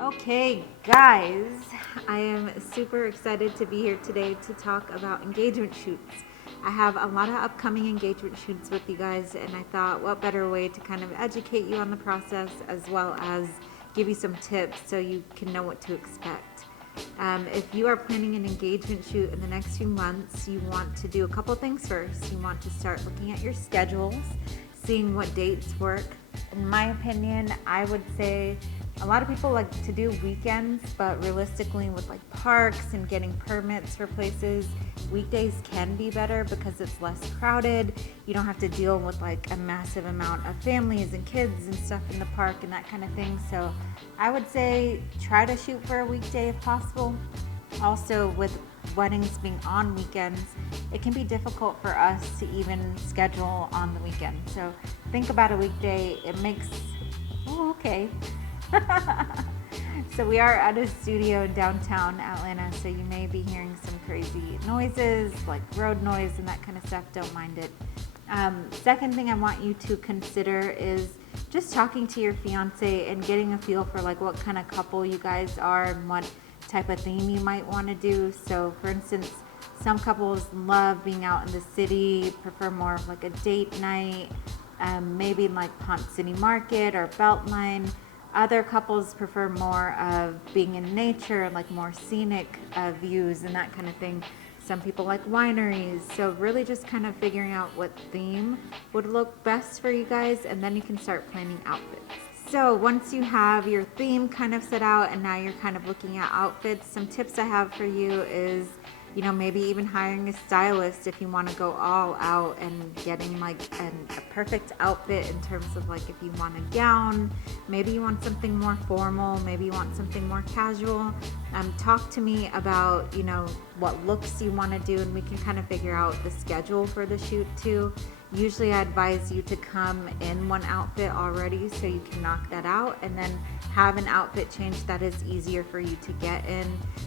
Okay, guys, I am super excited to be here today to talk about engagement shoots. I have a lot of upcoming engagement shoots with you guys, and I thought what better way to kind of educate you on the process as well as give you some tips so you can know what to expect. If you are planning an engagement shoot in the next few months, you want to do a couple things first. You want to start looking at your schedules, seeing what dates work. In my opinion, I would say a lot of people like to do weekends, but realistically, with like parks and getting permits for places, weekdays can be better because it's less crowded. You don't have to deal with like a massive amount of families and kids and stuff in the park and that kind of thing. So I would say try to shoot for a weekday if possible. Also, with weddings being on weekends, it can be difficult for us to even schedule on the weekend. So think about a weekday. It makes, oh, okay. So we are at a studio in downtown Atlanta, so you may be hearing some crazy noises like road noise and that kind of stuff. Don't mind it. Second thing I want you to consider is just talking to your fiance and getting a feel for like what kind of couple you guys are and what type of theme you might want to do. So for instance, some couples love being out in the city, prefer more of like a date night, maybe like Pont City Market or Beltline. Other couples prefer more of being in nature, like more scenic views and that kind of thing. Some people like wineries. So really just kind of figuring out what theme would look best for you guys, and then you can start planning outfits. So once you have your theme kind of set out and now you're kind of looking at outfits, some tips I have for you is, maybe even hiring a stylist if you want to go all out and getting like a perfect outfit in terms of like if you want a gown, maybe you want something more formal, maybe you want something more casual. Talk to me about, what looks you want to do, and we can kind of figure out the schedule for the shoot too. Usually I advise you to come in one outfit already so you can knock that out and then have an outfit change that is easier for you to get in.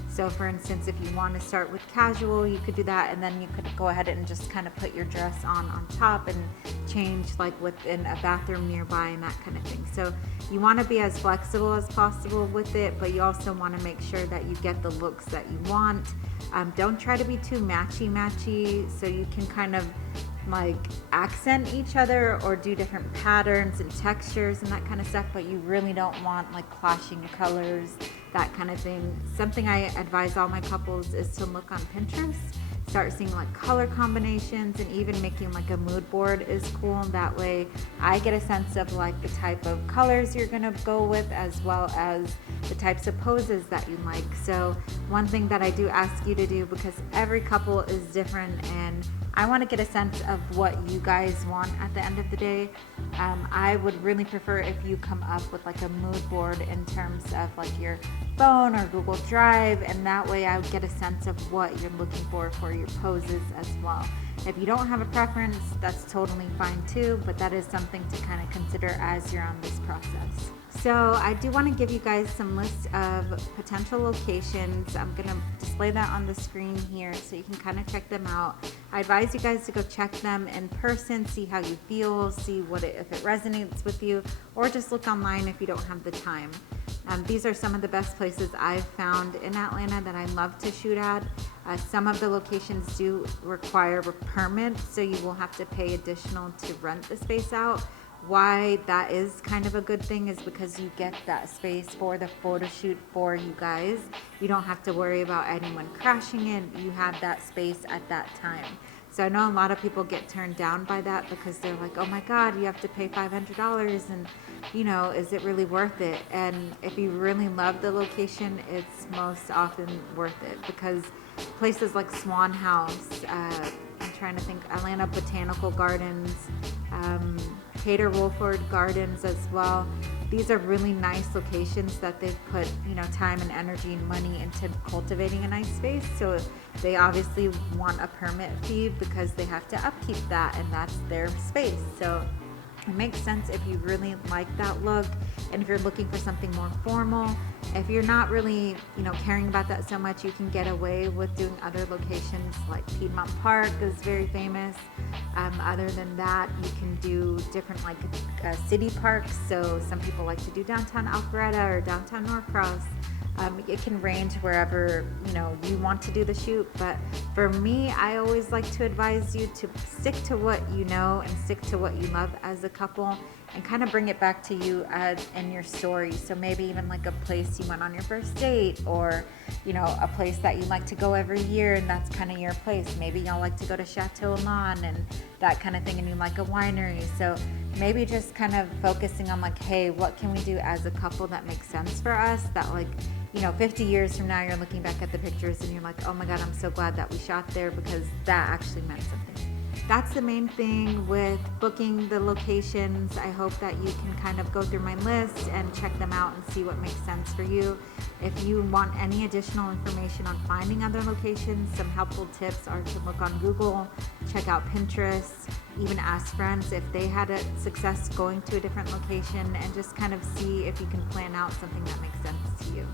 So for instance, if you want to start with casual, you could do that, and then you could go ahead and just kind of put your dress on top and change like within a bathroom nearby and that kind of thing. So you want to be as flexible as possible with it, but you also want to make sure that you get the looks that you want. Don't try to be too matchy so you can kind of like accent each other or do different patterns and textures and that kind of stuff, but you really don't want like clashing colors, that kind of thing. Something I advise all my couples is to look on Pinterest, start seeing like color combinations, and even making like a mood board is cool. That way I get a sense of like the type of colors you're gonna go with as well as the types of poses that you like. So one thing that I do ask you to do, because every couple is different and I want to get a sense of what you guys want at the end of the day. I would really prefer if you come up with like a mood board in terms of like your phone or Google Drive, and that way I would get a sense of what you're looking for your poses as well. If you don't have a preference, that's totally fine too, but that is something to kind of consider as you're on this process. So I do want to give you guys some lists of potential locations. I'm going to display that on the screen here so you can kind of check them out. I advise you guys to go check them in person, see how you feel, see if it resonates with you, or just look online if you don't have the time. These are some of the best places I've found in Atlanta that I love to shoot at. Some of the locations do require a permit, so you will have to pay additional to rent the space out. Why that is kind of a good thing is because you get that space for the photo shoot for you guys. You don't have to worry about anyone crashing in. You have that space at that time. So I know a lot of people get turned down by that because they're like, oh my God, you have to pay $500 and, is it really worth it? And if you really love the location, it's most often worth it, because places like Swan House, I'm trying to think, Atlanta Botanical Gardens, Cater Wolford Gardens as well. These are really nice locations that they've put, time and energy and money into cultivating a nice space. So they obviously want a permit fee because they have to upkeep that, and that's their space. So it makes sense if you really like that look, and if you're looking for something more formal If you're not really, caring about that so much, you can get away with doing other locations like Piedmont Park is very famous. Other than that, you can do different city parks. So some people like to do downtown Alpharetta or downtown Norcross. It can range wherever you want to do the shoot, but for me, I always like to advise you to stick to what you know and stick to what you love as a couple, and kind of bring it back to you in your story. So maybe even like a place you went on your first date, or a place that you like to go every year, and that's kind of your place. Maybe y'all like to go to Chateau Lawn and that kind of thing, and you like a winery. So maybe just kind of focusing on hey, what can we do as a couple that makes sense for us, that 50 years from now you're looking back at the pictures and you're like, oh my God, I'm so glad that we shot there because that actually meant something. That's the main thing with booking the locations. I hope that you can kind of go through my list and check them out and see what makes sense for you. If you want any additional information on finding other locations, some helpful tips are to look on Google, check out Pinterest, even ask friends if they had a success going to a different location, and just kind of see if you can plan out something that makes sense to you.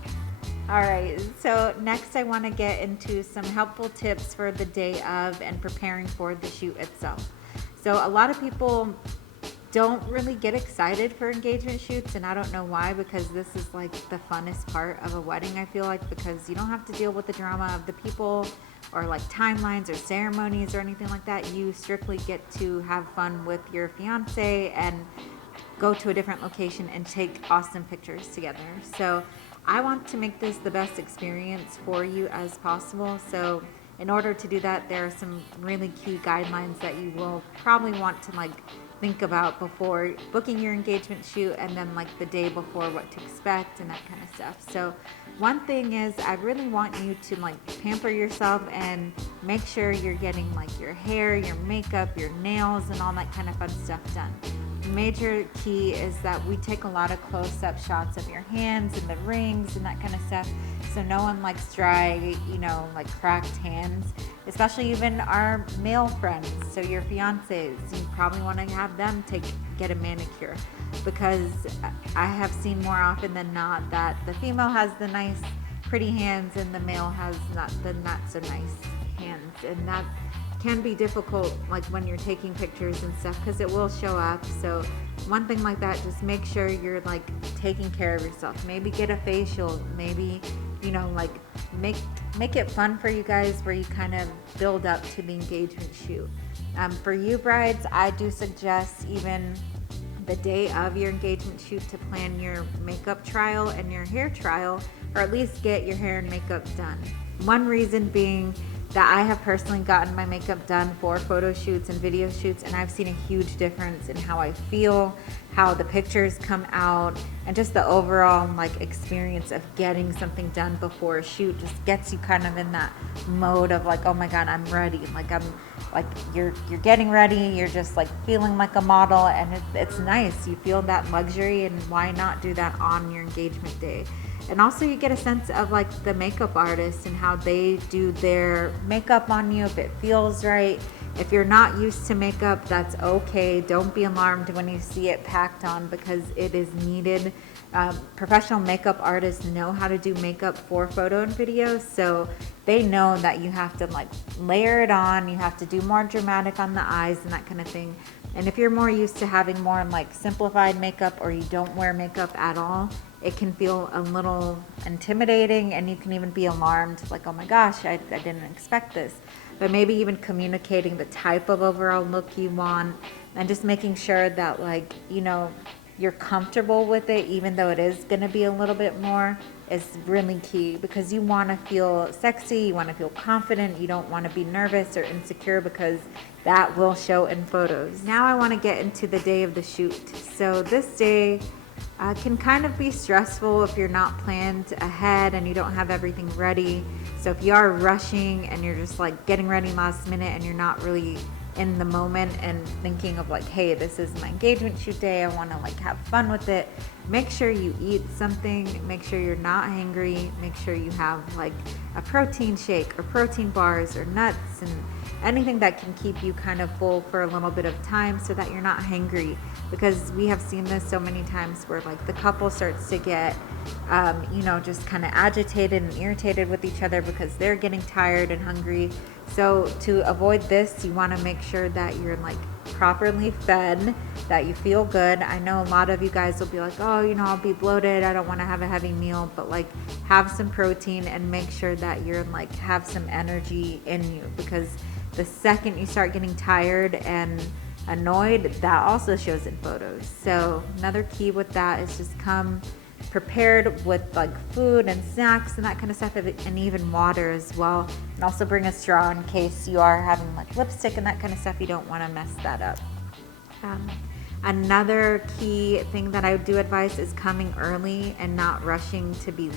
All right, so next I want to get into some helpful tips for the day of and preparing for the shoot itself. So a lot of people don't really get excited for engagement shoots, and I don't know why, because this is the funnest part of a wedding, I feel like, because you don't have to deal with the drama of the people or timelines or ceremonies or anything like that. You strictly get to have fun with your fiance and go to a different location and take awesome pictures together. So I want to make this the best experience for you as possible. So in order to do that, there are some really key guidelines that you will probably want to think about before booking your engagement shoot, and then the day before, what to expect and that kind of stuff. So one thing is, I really want you to pamper yourself and make sure you're getting your hair, your makeup, your nails, and all that kind of fun stuff done. Major key is that we take a lot of close-up shots of your hands and the rings and that kind of stuff, so no one likes dry, cracked hands, especially even our male friends. So your fiancés, you probably want to have them get a manicure, because I have seen more often than not that the female has the nice pretty hands and the male has not so nice hands, and that can be difficult when you're taking pictures and stuff, because it will show up. So one thing like that, just make sure you're taking care of yourself. Maybe get a facial, maybe make it fun for you guys, where you kind of build up to the engagement shoot. For you brides, I do suggest even the day of your engagement shoot to plan your makeup trial and your hair trial, or at least get your hair and makeup done. One reason being that I have personally gotten my makeup done for photo shoots and video shoots, and I've seen a huge difference in how I feel, how the pictures come out, and just the overall experience of getting something done before a shoot just gets you kind of in that mode of oh my God, I'm ready. You're getting ready, you're just feeling like a model, and it's nice. You feel that luxury, and why not do that on your engagement day? And also you get a sense of the makeup artist and how they do their makeup on you, if it feels right. If you're not used to makeup, that's okay. Don't be alarmed when you see it packed on, because it is needed. Professional makeup artists know how to do makeup for photo and video, so they know that you have to layer it on, you have to do more dramatic on the eyes and that kind of thing. And if you're more used to having more simplified makeup, or you don't wear makeup at all, it can feel a little intimidating, and you can even be alarmed, oh my gosh, I didn't expect this. But maybe even communicating the type of overall look you want, and just making sure that you're comfortable with it, even though it is going to be a little bit more, is really key, because you want to feel sexy, you want to feel confident, you don't want to be nervous or insecure, because that will show in photos. Now I want to get into the day of the shoot. So this day can kind of be stressful if you're not planned ahead and you don't have everything ready. So if you are rushing and you're just getting ready last minute and you're not really in the moment and thinking of like, hey, this is my engagement shoot day, I want to like have fun with it, make sure you eat something, make sure you're not hangry, make sure you have like a protein shake or protein bars or nuts and anything that can keep you kind of full for a little bit of time so that you're not hangry, because we have seen this so many times where like the couple starts to get just kind of agitated and irritated with each other because they're getting tired and hungry. So to avoid this, you want to make sure that you're like properly fed, that you feel good. I know a lot of you guys will be like, oh, I'll be bloated, I don't want to have a heavy meal, but like have some protein and make sure that you're like have some energy in you, because the second you start getting tired and annoyed, that also shows in photos. So another key with that is just come prepared with like food and snacks and that kind of stuff, and even water as well, and also bring a straw in case you are having like lipstick and that kind of stuff. You don't want to mess that up. Another key thing that I do advise is coming early and not rushing to be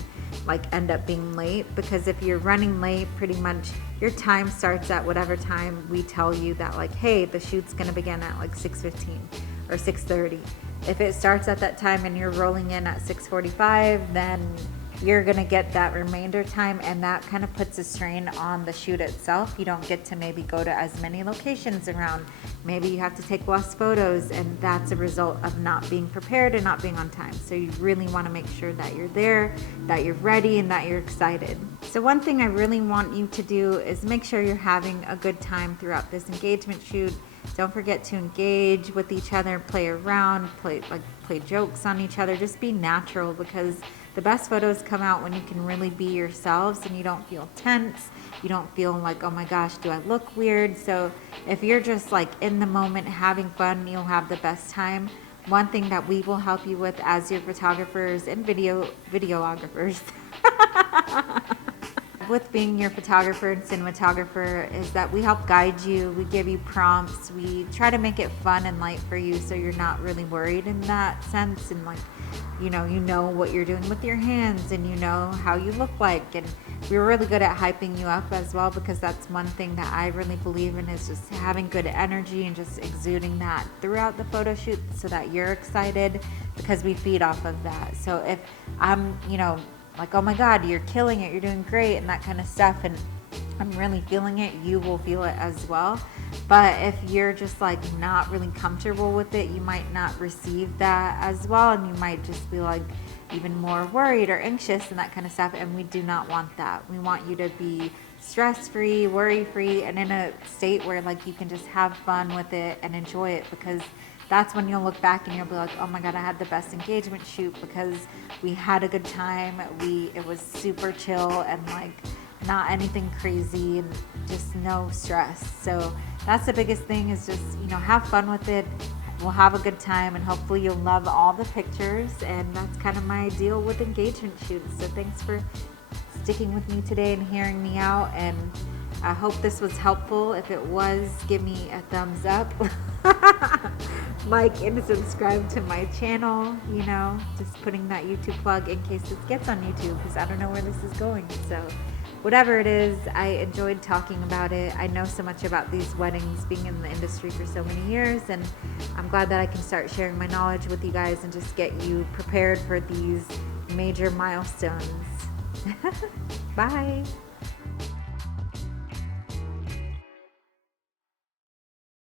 like end up being late, because if you're running late, pretty much your time starts at whatever time we tell you that like, hey, the shoot's gonna begin at like 6:15 or 6:30. If it starts at that time and you're rolling in at 6:45, then you're gonna get that remainder time, and that kind of puts a strain on the shoot itself. You don't get to maybe go to as many locations around. Maybe you have to take less photos, and that's a result of not being prepared and not being on time. So you really want to make sure that you're there, that you're ready, and that you're excited. So one thing I really want you to do is make sure you're having a good time throughout this engagement shoot. Don't forget to engage with each other, play around, play jokes on each other. Just be natural, because the best photos come out when you can really be yourselves and you don't feel tense. You don't feel like, oh my gosh, do I look weird? So if you're just like in the moment having fun, you'll have the best time. One thing that we will help you with as your photographers and videographers with being your photographer and cinematographer is that we help guide you, we give you prompts, we try to make it fun and light for you so you're not really worried in that sense, and like you know what you're doing with your hands, and you know how you look like, and we're really good at hyping you up as well, because that's one thing that I really believe in, is just having good energy and just exuding that throughout the photo shoot so that you're excited, because we feed off of that. So if I'm like, oh my God, you're killing it, you're doing great, and that kind of stuff, and I'm really feeling it, you will feel it as well. But if you're just like not really comfortable with it, you might not receive that as well, and you might just be like even more worried or anxious and that kind of stuff, and we do not want that. We want you to be stress-free, worry-free, and in a state where like you can just have fun with it and enjoy it, because that's when you'll look back and you'll be like, oh my God, I had the best engagement shoot because we had a good time. It was super chill and like not anything crazy and just no stress. So that's the biggest thing, is just, have fun with it. We'll have a good time, and hopefully you'll love all the pictures. And that's kind of my deal with engagement shoots. So thanks for sticking with me today and hearing me out. And I hope this was helpful. If it was, give me a thumbs up. Like and subscribe to my channel, just putting that YouTube plug in case this gets on YouTube, because I don't know where this is going. So whatever it is, I enjoyed talking about it. I know so much about these weddings, being in the industry for so many years, and I'm glad that I can start sharing my knowledge with you guys and just get you prepared for these major milestones. Bye.